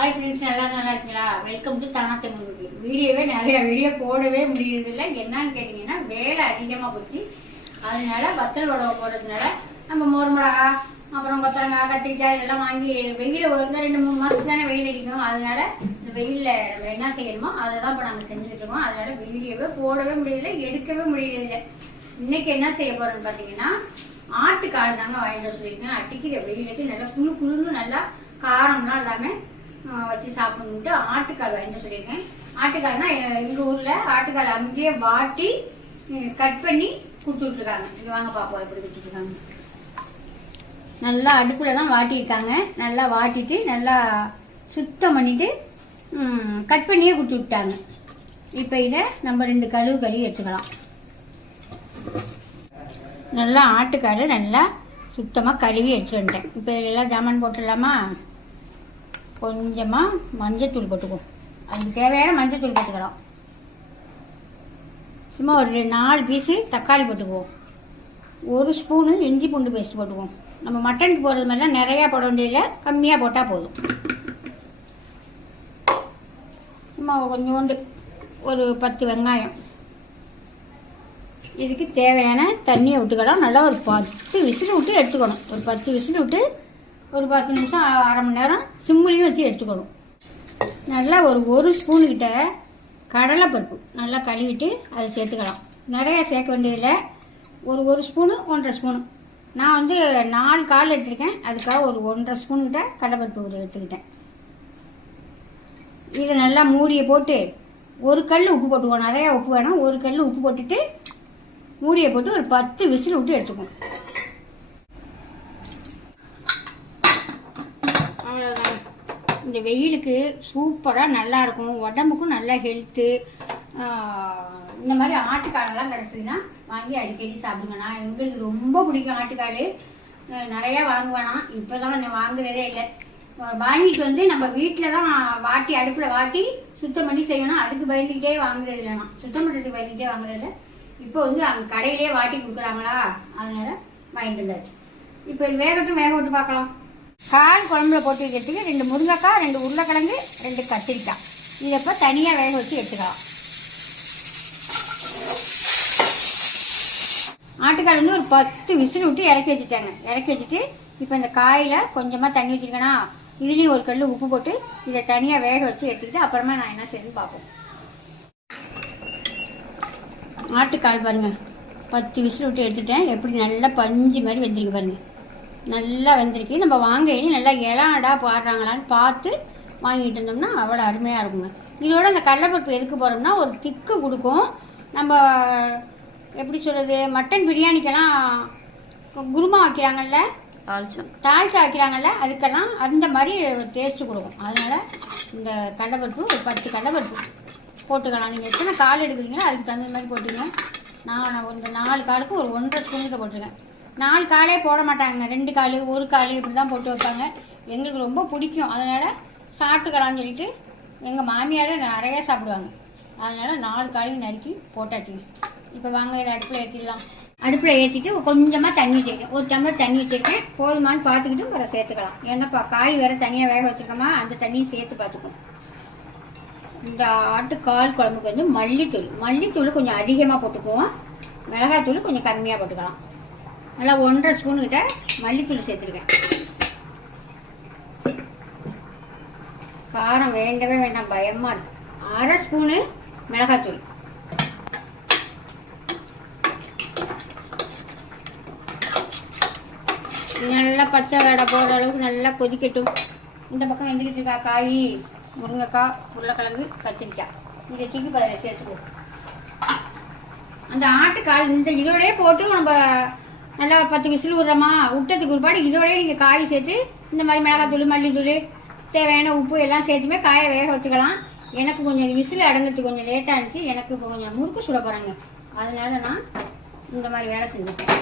Hi friends நல்லா நல்லா இருக்கீங்களா? வெல்கம் டு தானாத்தை முன்னுக்கு வீடியோவே நிறைய வீடியோ போடவே முடியறதில்ல. என்னன்னு கேட்டிங்கன்னா வேலை அதிகமாக போச்சு. அதனால வத்தல் உடவை போடுறதுனால நம்ம மோர் மிளகா அப்புறம் கொத்தரங்காய் கத்திரிக்காய் இதெல்லாம் வாங்கி வெயில் வந்து ரெண்டு மூணு மாதம் தானே வெயில் அடிக்கும். அதனால இந்த வெயிலில் நம்ம என்ன செய்யணுமோ அதை தான் இப்போ நாங்கள் செஞ்சுட்டு இருக்கோம். அதனால வீடியோவே போடவே முடியல எடுக்கவே முடியறதில்ல. இன்னைக்கு என்ன செய்ய போறோம்னு பார்த்தீங்கன்னா ஆட்டுக்கால் தாங்க வாங்கிட்டு வர சொல்லியிருக்கேன் அடிக்கிற வெயிலுக்கு நல்லா குழு குழுன்னு நல்லா காரம்லாம் சாப்பிடணுன்ட்டு ஆட்டுக்கால் வாங்கிட்டு சொல்லியிருக்கேன். ஆட்டுக்கால்னா எங்கள் ஊரில் ஆட்டுக்கால் அங்கேயே வாட்டி கட் பண்ணி கொடுத்துட்ருக்காங்க இது வாங்க பாப்போம் எப்படி கொடுத்துட்ருக்காங்க நல்லா அடுப்பில் தான் வாட்டியிருக்காங்க. நல்லா வாட்டிட்டு நல்லா சுத்தம் பண்ணிட்டு கட் பண்ணியே கொடுத்து விட்டாங்க. இப்போ இதை நம்ம ரெண்டு கழுவு கழுவி எடுத்துக்கலாம். நல்லா ஆட்டுக்கால் நல்லா சுத்தமாக கழுவி எடுத்துட்டு வந்துட்டேன். இப்போ எல்லாம் ஜாமான் போட்டுடலாமா? கொஞ்சமாக மஞ்சத்தூள் போட்டுக்குவோம் அதுக்கு தேவையான மஞ்சத்தூள் போட்டுக்கலாம். சும்மா ஒரு ரெண்டு நாலு பீஸு தக்காளி போட்டுக்குவோம் ஒரு ஸ்பூனு இஞ்சி பூண்டு பேஸ்ட் போட்டுக்குவோம் நம்ம மட்டனுக்கு போடுறது மாதிரிலாம் நிறையா போட வேண்டியதில்லை. கம்மியாக போட்டால் போதும். சும்மா கொஞ்சோண்டு ஒரு பத்து வெங்காயம். இதுக்கு தேவையான தண்ணியை விட்டுக்கலாம். நல்லா ஒரு பத்து விசில் விட்டு எடுத்துக்கணும். ஒரு பத்து விசில் விட்டு ஒரு பத்து நிமிஷம் அரை மணி நேரம் சிம்மிலையும் வச்சு எடுத்துக்கணும். நல்லா ஒரு ஒரு ஸ்பூனுக்கிட்ட கடலைப்பருப்பு நல்லா கழுவிட்டு அதை சேர்த்துக்கலாம். நிறையா சேர்க்க வேண்டியதில்லை. ஒரு ஒரு ஸ்பூனு ஒன்றரை ஸ்பூனு. நான் வந்து நாலு கால் எடுத்திருக்கேன். அதுக்காக ஒரு ஒன்றரை ஸ்பூன்கிட்ட கடலைப்பருப்பு ஒரு எடுத்துக்கிட்டேன். இதை நல்லா மூடியை போட்டு ஒரு கல் உப்பு போட்டுக்குவோம் நிறையா உப்பு வேணும். ஒரு கல் உப்பு போட்டுட்டு மூடியை போட்டு ஒரு பத்து விசில் விட்டு எடுத்துக்குவோம் அவ்வளோதான் இந்த வெயிலுக்கு சூப்பராக நல்லாயிருக்கும் உடம்புக்கும் நல்ல ஹெல்த்து இந்த மாதிரி ஆட்டுக்காலெல்லாம் கிடச்சிதுன்னா வாங்கி அடிக்கடி சாப்பிடுங்கண்ணா எங்களுக்கு ரொம்ப பிடிக்கும் ஆட்டுக்கால் நிறையா வாங்குவேண்ணா இப்போ தான் நான் வாங்குறதே இல்லை. வாங்கிட்டு வந்து நம்ம வீட்டில் தான் வாட்டி அடுப்பில் வாட்டி சுத்தம் பண்ணி செய்யணும். அதுக்கு பயந்துக்கிட்டே வாங்குறது இல்லைண்ணா சுத்தம் பண்ணுறதுக்கு பயந்துக்கிட்டே வாங்குறது இல்லை. இப்போ வந்து அங்கே கடையிலே வாட்டி கொடுக்குறாங்களா? அதனால வாங்கிட்டு வந்தாச்சு. இப்போ வேகட்டும் வேக விட்டு பார்க்கலாம். கால் குழம்புல போட்டு வைக்கிறதுக்கு ரெண்டு முருங்கைக்காய் ரெண்டு உருளைக்கிழங்கு ரெண்டு கத்திரிக்காய். இதை இப்போ தனியாக வேக வச்சு எடுத்துக்கலாம். ஆட்டுக்கால் வந்து ஒரு பத்து விசில் விட்டு இறக்கி வச்சுட்டாங்க. இறக்கி வச்சுட்டு இப்போ இந்த காயில் கொஞ்சமாக தண்ணி வச்சுருக்கேனா இதுலேயும் ஒரு கல் உப்பு போட்டு இதை தனியாக வேக வச்சு எடுத்துக்கிட்டு அப்புறமா நான் என்ன செய்யணும்னு பார்ப்போம். ஆட்டுக்கால் பாருங்க. பத்து விசில் விட்டு எடுத்துட்டேன். எப்படி நல்லா பஞ்சு மாதிரி வச்சுருக்கு பாருங்கள் நல்லா வெந்திருக்கு. நம்ம வாங்கையில நல்லா இளாடா பாடுறாங்களான்னு பார்த்து வாங்கிட்டு இருந்தோம்னா அவ்வளோ அருமையாக இருக்குங்க. இதோட அந்த கடலைப்பருப்பு எதுக்கு போகிறோம்னா ஒரு திக்கு கொடுக்கும். நம்ம எப்படி சொல்கிறது மட்டன் பிரியாணிக்கெல்லாம் குருமா வைக்கிறாங்கல்ல? தாளிச்சம். தாளிச்சா வைக்கிறாங்கல்ல? அதுக்கெல்லாம் அந்த மாதிரி ஒரு டேஸ்ட்டு கொடுக்கும். அதனால் இந்த கடலைப்பருப்பு ஒரு பத்து கடலைப்பருப்பு போட்டுக்கலாம். நீங்கள் எத்தனை கால் எடுக்கிறீங்களோ அதுக்கு தகுந்த மாதிரி போட்டுங்க நான் இந்த நாலு காலுக்கு ஒரு ஒன்றரை ஸ்பூன் போட்டிருக்கேன். நாலு காலே போட மாட்டாங்க. ரெண்டு கால் ஒரு கால் இப்படி தான் போட்டு வைப்பாங்க. எங்களுக்கு ரொம்ப பிடிக்கும். அதனால் சாப்பிட்டுக்கலாம்னு சொல்லிட்டு எங்கள் மாமியார் நிறைய சாப்பிடுவாங்க. அதனால் நாலு காலையும் நறுக்கி போட்டாச்சுங்க. இப்போ வாங்க இதை அடுப்பில் ஏற்றிடலாம் அடுப்பில் ஏற்றிட்டு கொஞ்சமாக தண்ணி வச்சுருக்கேன் ஒரு டம்ளர் தண்ணி வச்சுருக்கேன் போதுமான்னு பார்த்துக்கிட்டு வர சேர்த்துக்கலாம். ஏன்னாப்பா காய் வேற தனியாக வேக வச்சுருக்கோமா அந்த தண்ணியும் சேர்த்து பார்த்துக்கணும். இந்த ஆட்டு கால் குழம்புக்கு வந்து மல்லித்தூள். மல்லித்தூள் கொஞ்சம் அதிகமாக போட்டுக்குவோம். மிளகாத்தூள் கொஞ்சம் கம்மியாக போட்டுக்கலாம். நல்லா ஒன்றரை ஸ்பூன் கிட்ட மல்லித்தூள் சேர்த்துருக்கேன். காரம் வேண்டவே வேண்டாம் பயமாக இருக்கு. அரை ஸ்பூனு மிளகாத்தூள். நல்லா பச்சை வேடை போடுற அளவுக்கு நல்லா கொதிக்கட்டும். இந்த பக்கம் வந்துக்கிட்டு இருக்கா காய்? முருங்கைக்காய் உருளைக்கிழங்கு கத்திரிக்காய். இதை தூக்கி பதில் சேர்த்துக்குவோம் அந்த ஆட்டுக்கால் இந்த இதோடய போட்டு நம்ம நல்லா பத்து விசில் விட்றோமா விட்டதுக்கு ஒருபாடு இதோடய நீங்கள் காய் சேர்த்து இந்த மாதிரி மிளகாத்தூள் மல்லித்தூள் தேவையான உப்பு எல்லாம் சேர்த்துமே காயை வேக வச்சுக்கலாம். எனக்கு கொஞ்சம் விசில் அடங்கிறதுக்கு கொஞ்சம் லேட்டாக இருந்துச்சு. எனக்கு இப்போ கொஞ்சம் முறுக்கு சுட போகிறாங்க அதனால நான் இந்த மாதிரி வேலை செஞ்சுட்டேன்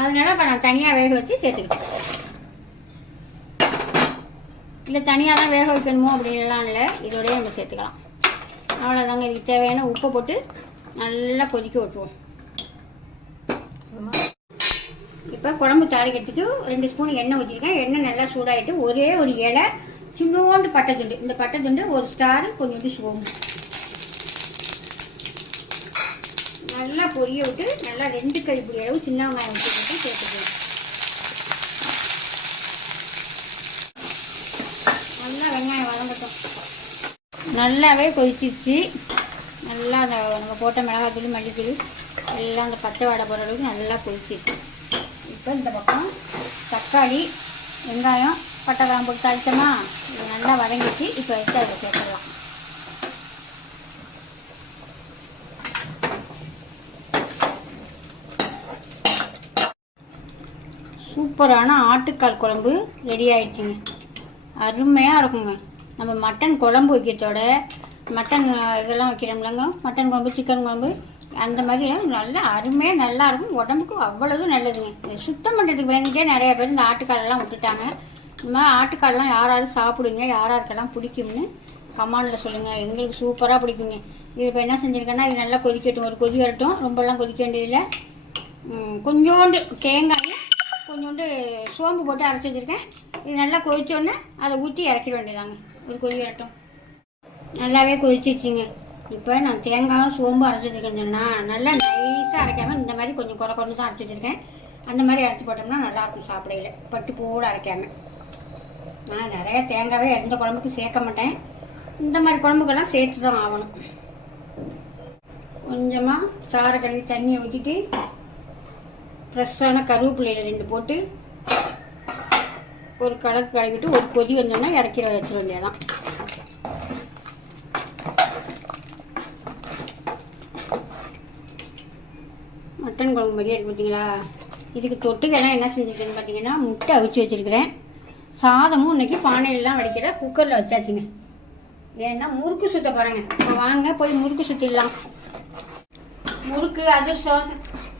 அதனால இப்போ நான் தனியாக வேக வச்சு சேர்த்துக்கிட்டேன். இல்லை தனியாக தான் வேக வைக்கணுமோ அப்படின்லாம் இல்லை. இதோடய நம்ம சேர்த்துக்கலாம். அவ்வளோதாங்க இதுக்கு தேவையான உப்பை போட்டு நல்லா கொதிக்க விட்டுருவோம். இப்போ குழம்பு தாளிக்கிறதுக்கு ரெண்டு ஸ்பூன் எண்ணெய் ஊற்றிருக்கேன் எண்ணெய் நல்லா சூடாயிட்டு ஒரே ஒரு இலை சின்னோண்டு பட்டை துண்டு. இந்த பட்டை துண்டு ஒரு ஸ்டாரு கொஞ்சோண்டு சோம்பு. நல்லா பொரிய விட்டு நல்லா ரெண்டு கைப்பிடி அளவு சின்ன வெங்காயம் விட்டு போட்டு சேர்த்துக்கணும். நல்லா வெங்காயம் வதங்கட்டும். நல்லாவே கொதிச்சிருச்சு. நல்லா அந்த நம்ம போட்ட மிளகாத்தூள் மல்லித்தூள் எல்லாம் அந்த பச்சை வாடை போகிற அளவுக்கு நல்லா கொதிச்சிருச்சு. இப்போ இந்த பக்கம் தக்காளி வெங்காயம் பட்டை கிராம்பு போட்டு தாளிச்சோமா? இது நல்லா வதங்கிச்சு. இப்போ எடுத்து அதில் சேர்த்துடலாம். சூப்பரான ஆட்டுக்கால் குழம்பு ரெடி ஆயிடுச்சுங்க. அருமையாக இருக்குங்க. நம்ம மட்டன் குழம்பு வைக்கிறதோட மட்டன் இதெல்லாம் வைக்கிறோம்லங்க மட்டன் குழம்பு சிக்கன் குழம்பு அந்த மாதிரி நல்லா அருமையாக நல்லா இருக்கும். உடம்புக்கு அவ்வளவு நல்லதுங்க. சுத்தம் பண்ணுறதுக்கு வேண்டிட்டே நிறைய பேர் இந்த ஆட்டுக்காலெல்லாம் விட்டுட்டாங்க. இந்த மாதிரி ஆட்டுக்காலெலாம் யார் சாப்பிடுங்க யாராருக்கெல்லாம் பிடிக்கும்னு கமாண்டில் சொல்லுங்கள் எங்களுக்கு சூப்பராக பிடிக்குங்க. இது இப்போ என்ன செஞ்சுருக்கேன்னா இது நல்லா கொதிக்கட்டும். ஒரு கொதி வரட்டும். ரொம்பலாம் கொதிக்க வேண்டியதில்லை. கொஞ்சோண்டு தேங்காயும் கொஞ்சோண்டு சோம்பு போட்டு அரைச்சி வச்சுருக்கேன். இது நல்லா கொதித்தோடனே அதை ஊற்றி இறக்கிட வேண்டியதாங்க. ஒரு கொதி வரட்டும். நல்லாவே கொதிச்சிருச்சுங்க. இப்போ நான் தேங்காயும் சோம்பு அரைச்சி வச்சுருக்கேன்னா நல்லா நைஸாக அரைக்காமல் இந்த மாதிரி கொஞ்சம் குறை குறைந்து தான் அரைச்சி வச்சுருக்கேன். அந்த மாதிரி அரைச்சி போட்டோம்னா நல்லாயிருக்கும் சாப்பிடையில. பட்டு போட அரைக்காமல் நான் நிறைய தேங்காவே எந்த குழம்புக்கு சேர்க்க மாட்டேன். இந்த மாதிரி குழம்புக்கெல்லாம் சேர்த்து தான் ஆகணும். கொஞ்சமாக சாரை கழுவி தண்ணியை ஊற்றிட்டு ஃப்ரெஷ்ஷான கருவேப்பிலையில் ரெண்டு போட்டு ஒரு கலக்கு கழுவிட்டு ஒரு கொதி வந்தோன்னா இறக்கி வச்சிட வேண்டியதான் மட்டன் குழம்பு மாதிரியே இருக்குது பார்த்தீங்களா இதுக்கு தொட்டுக்கெல்லாம் என்ன செஞ்சுருக்கேன்னு பார்த்தீங்கன்னா முட்டை அவிச்சு வச்சுருக்கிறேன். சாதமும் இன்னைக்கு பானையிலலாம் வடிக்கிற குக்கரில் வச்சாச்சுங்க. ஏன்னா முறுக்கு சுத்த போகிறேங்க இப்போ வாங்க போய் முறுக்கு சுற்றிடலாம் முறுக்கு அதிர்ஷ்டம்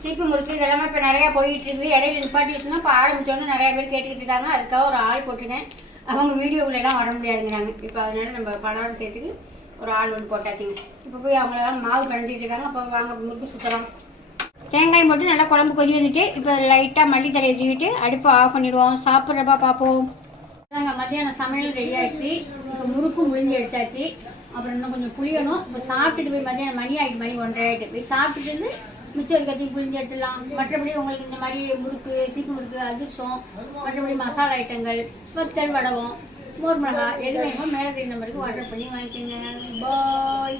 சீப்பு முறுக்கு இதெல்லாமே இப்போ நிறையா போயிட்டுருக்குது. இடையில நிப்பாட்டி வச்சுருந்தோம் இப்போ ஆரம்பித்தோன்னு நிறைய பேர் கேட்டுக்கிட்டு இருக்காங்க. அதுக்காக ஒரு ஆள் போட்டிருக்கேன். அவங்க வீடியோவுல எல்லாம் வர முடியாதுங்கிறாங்க. இப்போ அதனால நம்ம பணம் சேர்த்துக்கு ஒரு ஆள் ஒன்று போட்டாச்சுங்க. இப்போ போய் அவங்களெல்லாம் மாவு கலந்துட்டு இருக்காங்க. அப்போ வாங்க முறுக்கு சுற்றலாம் தேங்காய் போட்டு நல்லா குழம்பு கொதி வந்துட்டு இப்போ லைட்டாக மல்லித்தலை தூவிட்டு அடுப்பை ஆஃப் பண்ணிடுவோம். சாப்பிட்றப்பா பார்ப்போம். நாங்கள் மத்தியானம் சமையல் ரெடி ஆகிடுச்சு இப்போ முறுக்கு முழிஞ்சு எடுத்தாச்சு. அப்புறம் இன்னும் கொஞ்சம் புளியணும். இப்போ சாப்பிட்டுட்டு போய் மத்தியானம் மணி ஆகிட்டு மணி ஒன்றரை ஆகிட்டு போய் சாப்பிட்டுட்டு இருந்து மிச்சம் இருக்கத்தையும் புளிஞ்சு எடுத்துடலாம். மற்றபடி உங்களுக்கு இந்த மாதிரி முறுக்கு சீப்பு முறுக்கு அதிர்சம் மற்றபடி மசாலா ஐட்டங்கள் வத்தல் வடவம் மோர் மிளகா எது வேணுமோ மேலே தெரியும் நம்பருக்கு ஆர்டர் பண்ணி வாங்கிக்கோங்க. பாய்